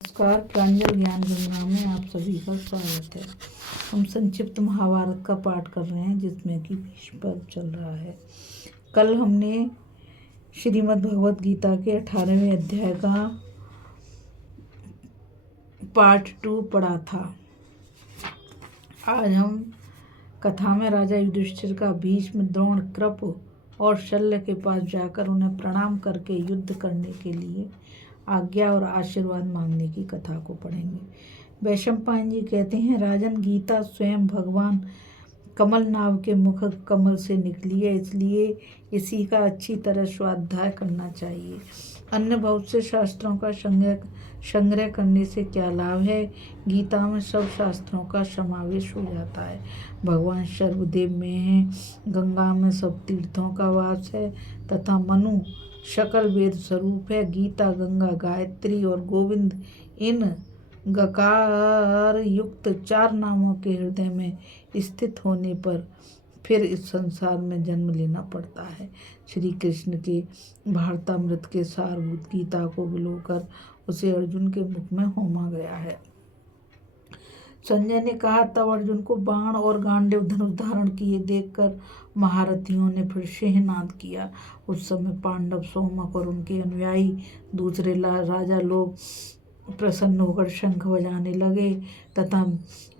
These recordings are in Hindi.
नमस्कार। प्रांजल ज्ञान गंगा में आप सभी का स्वागत है। हम संक्षिप्त महाभारत का पाठ कर रहे हैं जिसमें कि भीष्म पर्व चल रहा है। कल हमने श्रीमद् भगवत गीता के 18वें अध्याय का पार्ट 2 पढ़ा था। आज हम कथा में राजा युधिष्ठिर का भीष्म, द्रोण, कृप और शल्य के पास जाकर उन्हें प्रणाम करके युद्ध करने के लिए आज्ञा और आशीर्वाद मांगने की कथा को पढ़ेंगे। वैशंपायन जी कहते हैं, राजन, गीता स्वयं भगवान कमल नाभ के मुख कमल से निकली है, इसलिए इसी का अच्छी तरह स्वाध्याय करना चाहिए। अन्य बहुत से शास्त्रों का संग्रह करने से क्या लाभ है। गीता में सब शास्त्रों का समावेश हो जाता है। भगवान सर्वदेव में है, गंगा में सब तीर्थों का वास है तथा मनु सकल वेद स्वरूप है। गीता, गंगा, गायत्री और गोविंद इन गकार युक्त 4 नामों के हृदय में स्थित होने पर फिर इस संसार में जन्म लेना पड़ता है। श्री कृष्ण के भारतामृत के सारभूत गीता को विलोकर उसे अर्जुन के मुख में होमा गया है। संजय ने कहा, तब अर्जुन को बाण और गांडीव धनुष धारण किए देखकर महारथियों ने फिर सिंहनाद किया। उस समय पांडव, सोमक और उनके अनुयायी दूसरे राजा लोग प्रसन्न होकर शंख बजाने लगे तथा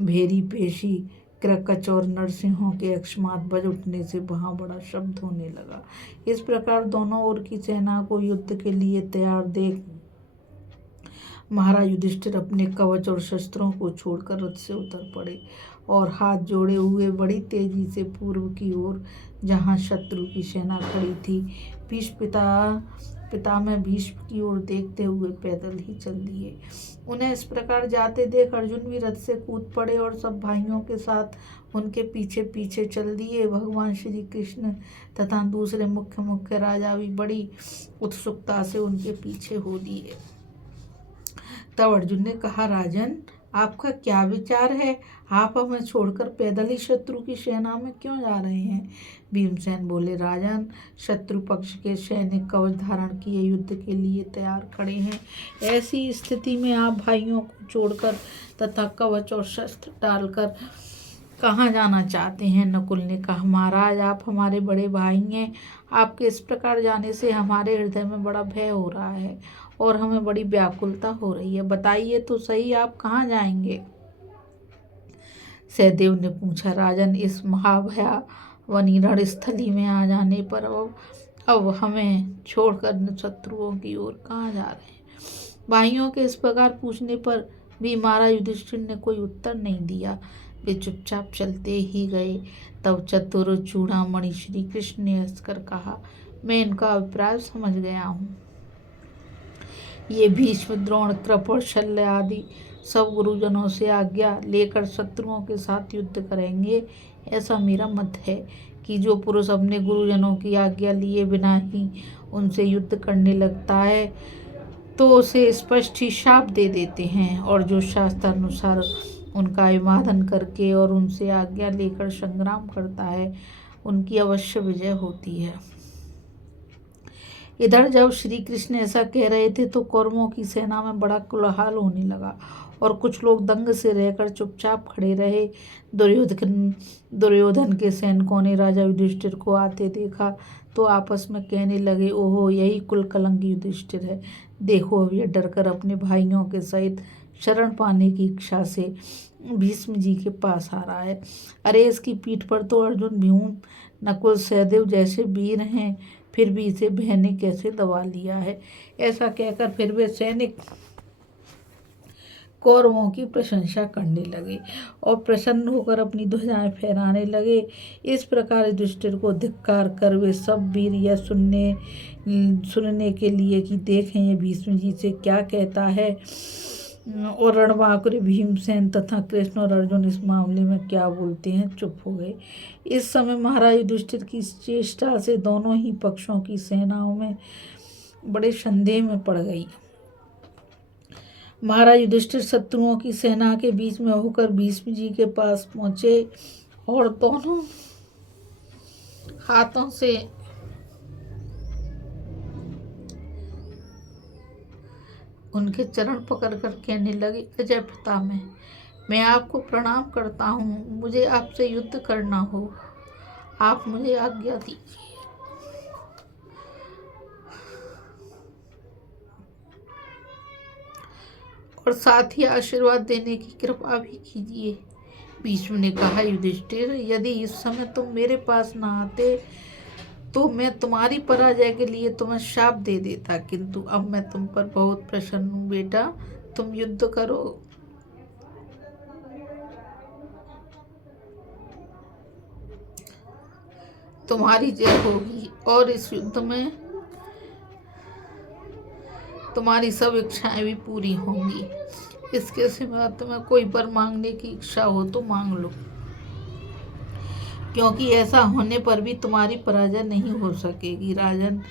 भेरी, पेशी, क्रकच और नरसिंहों के अकस्मात बज उठने से वहां बड़ा शब्द होने लगा। इस प्रकार दोनों ओर की सेना को युद्ध के लिए तैयार देख महाराज युधिष्ठिर अपने कवच और शस्त्रों को छोड़कर रथ से उतर पड़े और हाथ जोड़े हुए बड़ी तेजी से पूर्व की ओर, जहां शत्रु की सेना खड़ी थी, पितामह भीष्म की ओर देखते हुए पैदल ही चल दिए। उन्हें इस प्रकार जाते देख अर्जुन भी रथ से कूद पड़े और सब भाइयों के साथ उनके पीछे पीछे चल दिए। भगवान श्री कृष्ण तथा दूसरे मुख्य राजा भी बड़ी उत्सुकता से उनके पीछे हो दिए। तब अर्जुन ने कहा, राजन, आपका क्या विचार है? आप हमें छोड़कर पैदल ही शत्रु की सेना में क्यों जा रहे हैं? भीमसेन बोले, राजन, शत्रु पक्ष के सैनिक कवच धारण किए युद्ध के लिए तैयार खड़े हैं। ऐसी स्थिति में आप भाइयों को छोड़कर तथा कवच और शस्त्र डालकर कहाँ जाना चाहते हैं? नकुल ने कहा, महाराज, आप हमारे बड़े भाई हैं। आपके इस प्रकार जाने से हमारे हृदय में बड़ा भय हो रहा है और हमें बड़ी व्याकुलता हो रही है। बताइए तो सही, आप कहाँ जाएंगे? सहदेव ने पूछा, राजन, इस महाभयावनी रणस्थली में आ जाने पर अब हमें छोड़कर शत्रुओं की ओर कहाँ जा रहे हैं? भाइयों के इस प्रकार पूछने पर भी महाराज युधिष्ठिर ने कोई उत्तर नहीं दिया। वे चुपचाप चलते ही गए। तब चतुर चूड़ामणि श्री कृष्ण ने हंसकर कहा, मैं इनका अभिप्राय समझ गया हूँ। ये भीष्म, द्रोण, कृप और शल्य आदि सब गुरुजनों से आज्ञा लेकर शत्रुओं के साथ युद्ध करेंगे। ऐसा मेरा मत है कि जो पुरुष अपने गुरुजनों की आज्ञा लिए बिना ही उनसे युद्ध करने लगता है तो उसे स्पष्ट ही शाप दे देते हैं, और जो शास्त्रानुसार उनका अभिवादन करके और उनसे आज्ञा लेकर संग्राम करता है, उनकी अवश्य विजय होती है। इधर जब श्री कृष्ण ऐसा कह रहे थे तो कौरवों की सेना में बड़ा कोलाहल होने लगा और कुछ लोग दंग से रहकर चुपचाप खड़े रहे। दुर्योधन के सैनिकों ने राजा युधिष्ठिर को आते देखा तो आपस में कहने लगे, ओहो, यही कुल कलंक युधिष्ठिर है। देखो, अब यह डरकर अपने भाइयों के सहित शरण पाने की इच्छा से भीष्म जी के पास आ रहा है। अरे, इसकी पीठ पर तो अर्जुन, भीम, नकुल, सहदेव जैसे वीर हैं, फिर भी इसे भय ने कैसे दबा लिया है? ऐसा कहकर फिर वे सैनिक कौरवों की प्रशंसा करने लगे और प्रसन्न होकर अपनी ध्वजाएं फहराने लगे। इस प्रकार युधिष्ठिर को धिक्कार कर वे सब वीर यह सुनने के लिए कि देखें ये भीष्म जी से क्या कहता है और रणबांकुर भीमसेन तथा कृष्ण और अर्जुन इस मामले में क्या बोलते हैं, चुप हो गए। इस समय महाराज युधिष्ठिर की चेष्टा से दोनों ही पक्षों की सेनाओं में बड़े संदेह में पड़ गई। महाराज युधिष्ठिर शत्रुओं की सेना के बीच में होकर भीष्म जी के पास पहुंचे और दोनों हाथों से उनके चरण पकड़कर कहने लगे, अजय पितामह, मैं आपको प्रणाम करता हूँ। मुझे आपसे युद्ध करना हो, आप मुझे आज्ञा दीजिए। और साथ ही आशीर्वाद देने की कृपा भी कीजिए। भीष्म ने कहा, युधिष्ठिर, यदि इस समय तुम मेरे पास न आते तो मैं तुम्हारी पराजय के लिए तुम्हें शाप दे देता, किंतु अब मैं तुम पर बहुत प्रसन्न हूँ। बेटा, तुम युद्ध करो, तुम्हारी जय होगी और इस युद्ध में तुम्हारी सब इच्छाएं भी पूरी होंगी। इसके सिवा तुम्हें कोई वर मांगने की इच्छा हो तो मांग लो, क्योंकि ऐसा होने पर भी तुम्हारी पराजय नहीं हो सकेगी। राजन,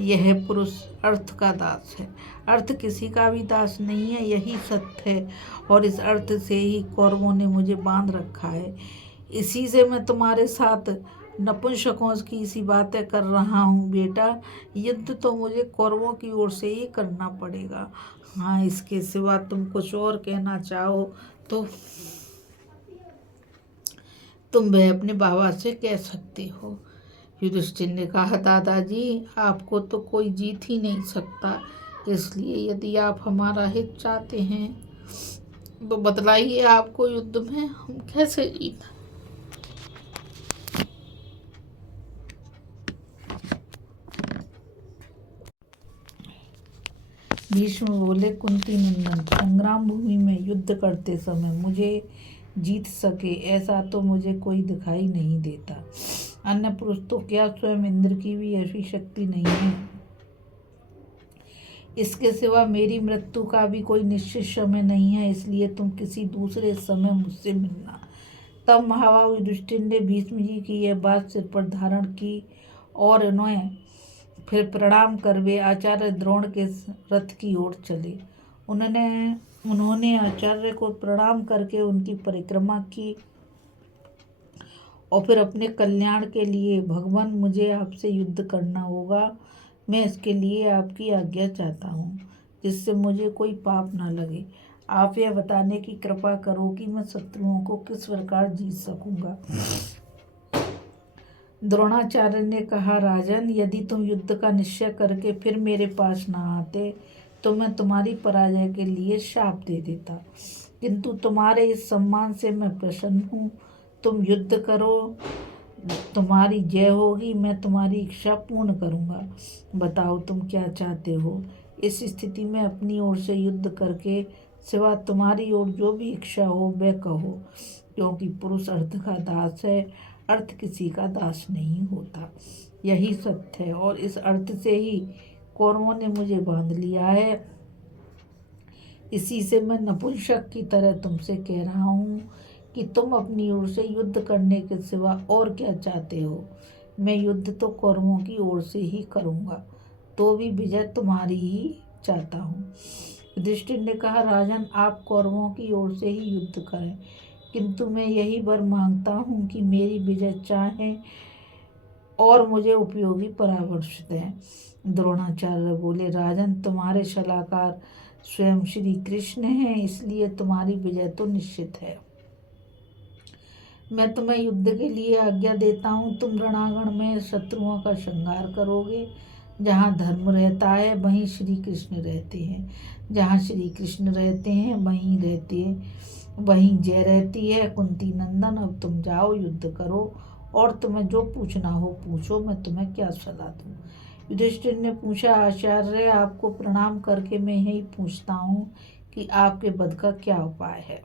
यह पुरुष अर्थ का दास है, अर्थ किसी का भी दास नहीं है, यही सत्य है। और इस अर्थ से ही कौरवों ने मुझे बांध रखा है। इसी से मैं तुम्हारे साथ नपुंसकों की सी बातें कर रहा हूँ। बेटा, युद्ध तो मुझे कौरवों की ओर से ही करना पड़ेगा। हाँ, इसके सिवा तुम कुछ और कहना चाहो तो तुम वह अपने बाबा से कह सकते हो। युधिष्ठिर ने कहा, दादाजी, आपको तो कोई जीत ही नहीं सकता, इसलिए यदि आप हमारा हित चाहते हैं तो बतलाइए, आपको युद्ध में हम कैसे जीत। भीष्म बोले, कुंती नंदन, संग्राम भूमि में युद्ध करते समय मुझे जीत सके ऐसा तो मुझे कोई दिखाई नहीं देता। अन्य पुरुष तो क्या, स्वयं इंद्र की भी ऐसी शक्ति नहीं है। इसके सिवा मेरी मृत्यु का भी कोई निश्चित समय नहीं है, इसलिए तुम किसी दूसरे समय मुझसे मिलना। तब महाबाहु युधिष्ठिर ने भीष्म जी की यह बात सिर पर धारण की और उन्हें फिर प्रणाम कर वे आचार्य द्रोण के रथ की ओर चले। उन्होंने आचार्य को प्रणाम करके उनकी परिक्रमा की और फिर अपने कल्याण के लिए, भगवान, मुझे आपसे युद्ध करना होगा, मैं इसके लिए आपकी आज्ञा चाहता हूँ, जिससे मुझे कोई पाप ना लगे। आप यह बताने की कृपा करो कि मैं शत्रुओं को किस प्रकार जीत सकूंगा। द्रोणाचार्य ने कहा, राजन, यदि तुम युद्ध का निश्चय करके फिर मेरे पास न आते तो मैं तुम्हारी पराजय के लिए शाप दे देता, किंतु तुम्हारे इस सम्मान से मैं प्रसन्न हूँ। तुम युद्ध करो, तुम्हारी जय होगी, मैं तुम्हारी इच्छा पूर्ण करूँगा। बताओ, तुम क्या चाहते हो। इस स्थिति में अपनी ओर से युद्ध करके सिवा तुम्हारी ओर जो भी इच्छा हो वह कहो, क्योंकि पुरुष अर्थ का दास है, अर्थ किसी का दास नहीं होता। यही सत्य है और इस अर्थ से ही कौरवों ने मुझे बांध लिया है। इसी से मैं नपुंसक की तरह तुमसे कह रहा हूँ कि तुम अपनी ओर से युद्ध करने के सिवा और क्या चाहते हो। मैं युद्ध तो कौरवों की ओर से ही करूँगा, तो भी विजय तुम्हारी ही चाहता हूँ। युधिष्ठिर ने कहा, राजन, आप कौरवों की ओर से ही युद्ध करें, किंतु मैं यही वर मांगता हूँ कि मेरी विजय चाहें और मुझे उपयोगी परामर्श दें। द्रोणाचार्य बोले, राजन, तुम्हारे सलाहकार स्वयं श्री कृष्ण हैं, इसलिए तुम्हारी विजय तो निश्चित है। मैं तुम्हें युद्ध के लिए आज्ञा देता हूँ। तुम रणांगण में शत्रुओं का संहार करोगे। जहाँ धर्म रहता है वहीं श्री कृष्ण रहते हैं, जहाँ श्री कृष्ण रहते हैं वहीं जय रहती है। कुंती नंदन, अब तुम जाओ, युद्ध करो और तुम्हें जो पूछना हो पूछो, मैं तुम्हें क्या सलाह दूँ। युधिष्ठिर ने पूछा, आचार्य, आपको प्रणाम करके मैं यही पूछता हूँ कि आपके वध का क्या उपाय है।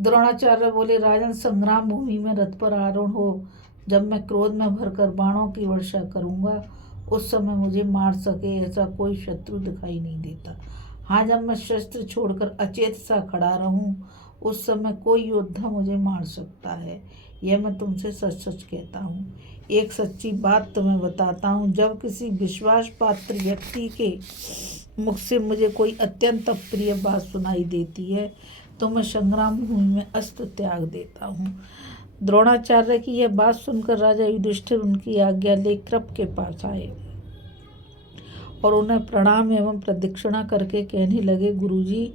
द्रोणाचार्य बोले, राजन, संग्राम भूमि में रथ पर आरूढ़ हो जब मैं क्रोध में भरकर बाणों की वर्षा करूंगा, उस समय मुझे मार सके ऐसा कोई शत्रु दिखाई नहीं देता। हाँ, जब मैं शस्त्र छोड़कर अचेत सा खड़ा रहूं, उस समय कोई योद्धा मुझे मार सकता है। यह मैं तुमसे सच सच कहता हूँ। एक सच्ची बात तुम्हें बताता हूँ, जब किसी विश्वास पात्र व्यक्ति के मुख से मुझे कोई अत्यंत अप्रिय बात सुनाई देती है तो मैं संग्राम भूमि में अस्त्र त्याग देता हूँ। द्रोणाचार्य की यह बात सुनकर राजा युधिष्ठिर उनकी आज्ञा ले कृप के पास आए और उन्हें प्रणाम एवं प्रदक्षिणा करके कहने लगे, गुरुजी,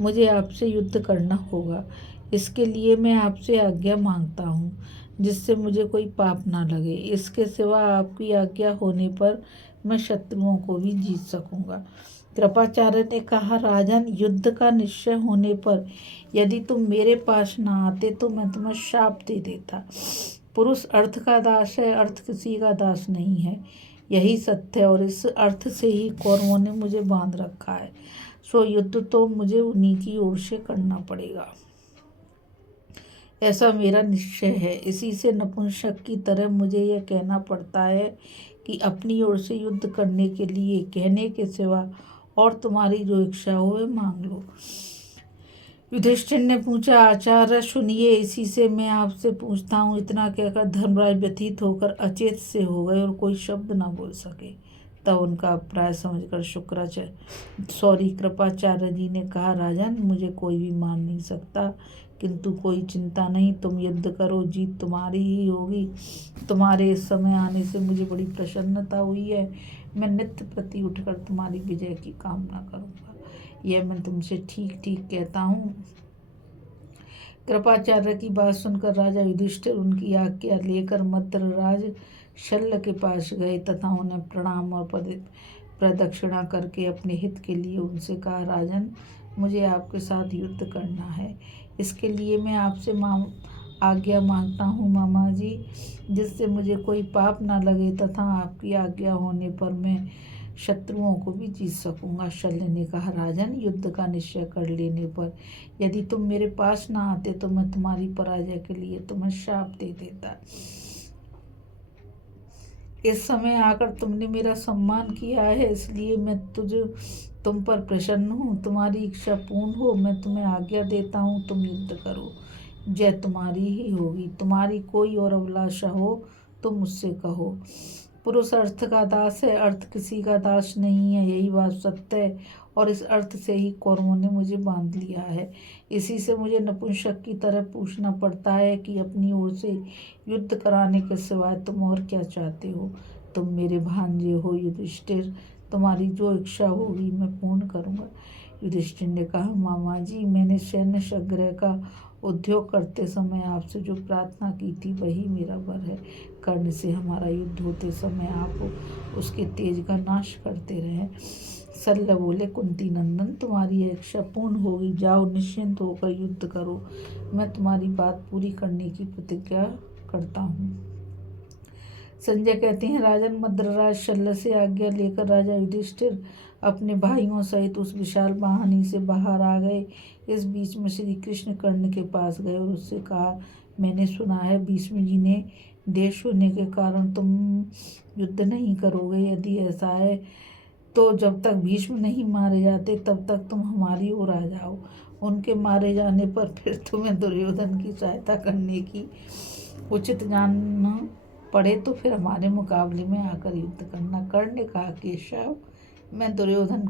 मुझे आपसे युद्ध करना होगा। इसके लिए मैं आपसे आज्ञा मांगता हूँ, जिससे मुझे कोई पाप ना लगे। इसके सिवा आपकी आज्ञा होने पर मैं शत्रुओं को भी जीत सकूंगा। कृपाचार्य ने कहा, राजन, युद्ध का निश्चय होने पर यदि तुम मेरे पास ना आते तो मैं तुम्हें शाप दे देता। पुरुष अर्थ का दास है, अर्थ किसी का दास नहीं है, यही सत्य है, और इस अर्थ से ही कौरवों ने मुझे बांध रखा है। सो युद्ध तो मुझे उन्हीं की ओर से करना पड़ेगा, ऐसा मेरा निश्चय है। इसी से नपुंसक की तरह मुझे यह कहना पड़ता है कि अपनी ओर से युद्ध करने के लिए कहने के सिवा और तुम्हारी जो इच्छा हो वे मांग लो। युधिष्ठिर ने पूछा, आचार्य सुनिए, इसी से मैं आपसे पूछता हूँ। इतना कहकर धर्मराज व्यथित होकर अचेत से हो गए और कोई शब्द न बोल सके। तब उनका अभिप्राय समझकर कृपाचार्य जी ने कहा, राजन, मुझे कोई भी मान नहीं सकता, किंतु कोई चिंता नहीं, तुम युद्ध करो, जीत तुम्हारी ही होगी। तुम्हारे इस समय आने से मुझे बड़ी प्रसन्नता हुई है। मैं नित्य प्रति उठकर तुम्हारी विजय की कामना करूंगा। यह मैं तुमसे ठीक ठीक कहता हूँ। कृपाचार्य की बात सुनकर राजा युधिष्ठिर उनकी आज्ञा लेकर मद्रराज शल्य के पास गए तथा उन्हें प्रणाम और प्रदक्षिणा करके अपने हित के लिए उनसे कहा, राजन, मुझे आपके साथ युद्ध करना है। इसके लिए मैं आपसे आज्ञा मांगता हूँ मामा जी, जिससे मुझे कोई पाप ना लगे तथा आपकी आज्ञा होने पर मैं शत्रुओं को भी जीत सकूंगा। शल्य ने कहा, राजन, युद्ध का निश्चय कर लेने पर यदि तुम मेरे पास ना आते तो मैं तुम्हारी पराजय के लिए तुम्हें शाप दे देता। इस समय आकर तुमने मेरा सम्मान किया है, इसलिए मैं तुम पर प्रसन्न हूँ। तुम्हारी इच्छा पूर्ण हो, मैं तुम्हें आज्ञा देता हूँ, तुम युद्ध करो। जय तुम्हारी ही होगी। तुम्हारी कोई और अभिलाषा हो तो मुझसे कहो। पुरुष अर्थ का दास है, अर्थ किसी का दास नहीं है, यही बात सत्य है, और इस अर्थ से ही कौरवों ने मुझे बांध लिया है। इसी से मुझे नपुंसक की तरह पूछना पड़ता है कि अपनी ओर से युद्ध कराने के सिवाय तुम और क्या चाहते हो। तुम मेरे भांजे हो युधिष्ठिर, तुम्हारी जो इच्छा होगी मैं पूर्ण करूँगा। युधिष्ठिर ने कहा, मामा जी, मैंने सैन्य संग्रह का उद्योग करते समय आपसे जो प्रार्थना की थी वही मेरा वर है। कर्ण से हमारा युद्ध होते समय आप उसके तेज का नाश करते रहे। शल्य बोले, कुंती नंदन, तुम्हारी इच्छा पूर्ण होगी, जाओ निश्चिंत होकर युद्ध करो। मैं तुम्हारी बात पूरी करने की प्रतिज्ञा करता हूँ। संजय कहते हैं, राजन मद्रराज शल्य से आज्ञा लेकर राजा युधिष्ठिर अपने भाइयों सहित उस विशाल वाहिनी से बाहर आ गए। इस बीच में श्री कृष्ण कर्ण के पास गए और उससे कहा, मैंने सुना है भीष्म जी ने देश होने के कारण तुम युद्ध नहीं करोगे। यदि ऐसा है तो जब तक भीष्म नहीं मारे जाते तब तक तुम हमारी ओर आ जाओ। उनके मारे जाने पर फिर तुम्हें दुर्योधन की सहायता करने की उचित जानना पड़े तो फिर हमारे मुकाबले में आकर युद्ध करना। कर्ण ने कहा, केशव, मैं दुर्योधन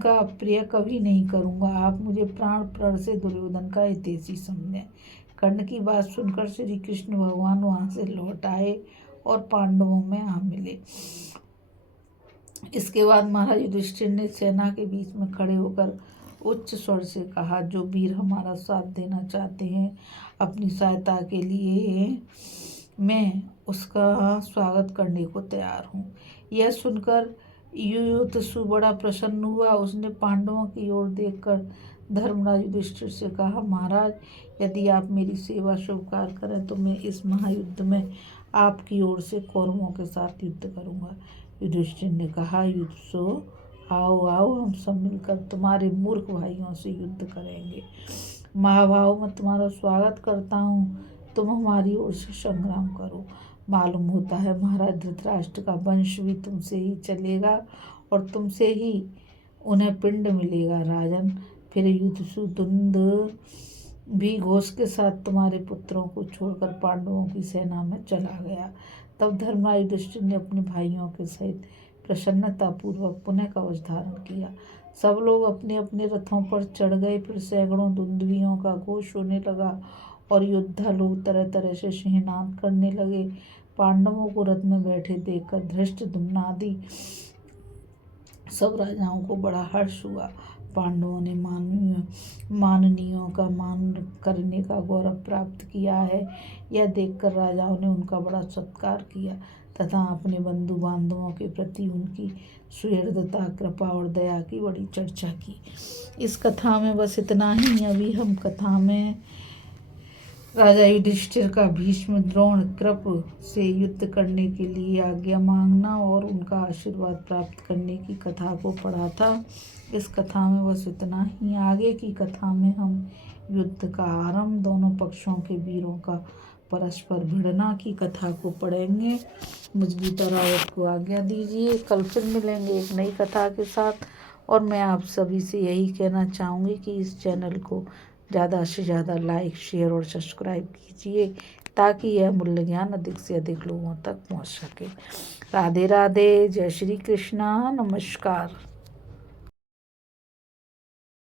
का अप्रिय कभी नहीं करूँगा। आप मुझे प्राण प्रण से दुर्योधन का हितैषी समझें। कर्ण की बात सुनकर श्री कृष्ण भगवान वहाँ से लौट आए और पांडवों में आ मिले। इसके बाद महाराज युधिष्ठिर ने सेना के बीच में खड़े होकर उच्च स्वर से कहा, जो वीर हमारा साथ देना चाहते हैं अपनी सहायता के लिए, मैं उसका स्वागत करने को तैयार हूँ। यह सुनकर युयुत्सु बड़ा प्रसन्न हुआ। उसने पांडवों की ओर देखकर धर्मराज युधिष्ठिर से कहा, महाराज, यदि आप मेरी सेवा स्वीकार करें तो मैं इस महायुद्ध में आपकी ओर से कौरवों के साथ युद्ध करूँगा। युधिष्ठिर ने कहा, युत्सो, आओ आओ, हम सब मिलकर तुम्हारे मूर्ख भाइयों से युद्ध करेंगे। महाभाव, मैं तुम्हारा स्वागत करता हूँ, तुम हमारी ओर से संग्राम करो। मालूम होता है महाराज धृतराष्ट्र का वंश भी तुमसे ही चलेगा और तुमसे ही उन्हें पिंड मिलेगा। राजन, फिर युधिष्ठिर भी घोष के साथ तुम्हारे पुत्रों को छोड़कर पांडवों की सेना में चला गया। तब धर्मराज युधिष्ठिर ने अपने भाइयों के सहित प्रसन्नतापूर्वक पुनः कवच धारण किया। सब लोग अपने अपने रथों पर चढ़ गए। फिर सैकड़ों दुंदुभियों का घोष होने लगा और योद्धा लोग तरह तरह से सिंहनाद करने लगे। पांडवों को रथ में बैठे देखकर धृष्टद्युम्न आदि सब राजाओं को बड़ा हर्ष हुआ। पांडवों ने माननीयों का मान करने का गौरव प्राप्त किया है, यह देखकर राजाओं ने उनका बड़ा सत्कार किया तथा अपने बंधु बांधवों के प्रति उनकी सुहृदता, कृपा और दया की बड़ी चर्चा की। इस कथा में बस इतना ही। अभी हम कथा में राजा युधिष्ठिर का भीष्म, द्रोण, कृप से युद्ध करने के लिए आज्ञा मांगना और उनका आशीर्वाद प्राप्त करने की कथा को पढ़ा था। इस कथा में बस इतना ही। आगे की कथा में हम युद्ध का आरंभ, दोनों पक्षों के वीरों का परस्पर भिड़ना की कथा को पढ़ेंगे। मुझ गीता रावत को आज्ञा दीजिए। कल फिर मिलेंगे एक नई कथा के साथ। और मैं आप सभी से यही कहना चाहूँगी कि इस चैनल को ज़्यादा से ज़्यादा लाइक, शेयर और सब्सक्राइब कीजिए ताकि यह मूल्य ज्ञान अधिक से अधिक लोगों तक पहुँच सके। राधे राधे। जय श्री कृष्णा। नमस्कार।